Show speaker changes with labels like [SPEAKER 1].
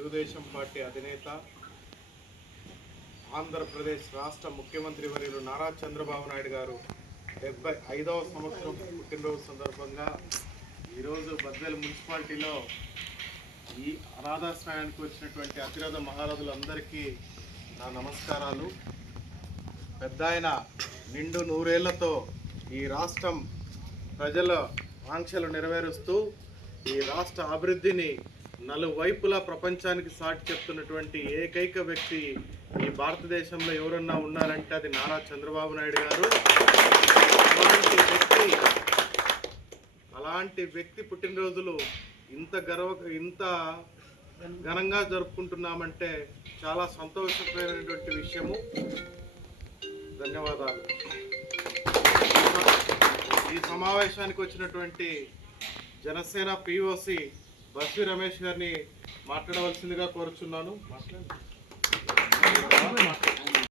[SPEAKER 1] Telugu Desam party అధినేత ఆంధ్రప్రదేశ్ రాష్ట్ర ముఖ్యమంత్రి వర్యులు నారా చంద్రబాబు నాయుడు గారు డెబ్బై ఐదవ సంవత్సరం పుట్టినరోజు సందర్భంగా ఈరోజు బద్దెల మున్సిపాలిటీలో ఈ అనాథాశ్రయానికి వచ్చినటువంటి అతిరథ మహారథులందరికీ నా నమస్కారాలు పెద్ద ఆయన నిండు నూరేళ్లతో ఈ రాష్ట్రం ప్రజల ఆంక్షలు నెరవేరుస్తూ ఈ రాష్ట్ర అభివృద్ధిని నలువైపులా ప్రపంచానికి సాటి చెప్తున్నటువంటి ఏకైక వ్యక్తి ఈ భారతదేశంలో ఎవరన్నా ఉన్నారంటే అది నారా చంద్రబాబు నాయుడు గారు అలాంటి వ్యక్తి అలాంటి వ్యక్తి పుట్టినరోజులు ఇంత గర్వ ఇంత ఘనంగా జరుపుకుంటున్నామంటే చాలా సంతోషకరమైనటువంటి విషయము ధన్యవాదాలు ఈ సమావేశానికి వచ్చినటువంటి జనసేన పిఓసి బస్వి రమేష్ గారిని మాట్లాడవలసిందిగా కోరుచున్నాను మాట్లాడండి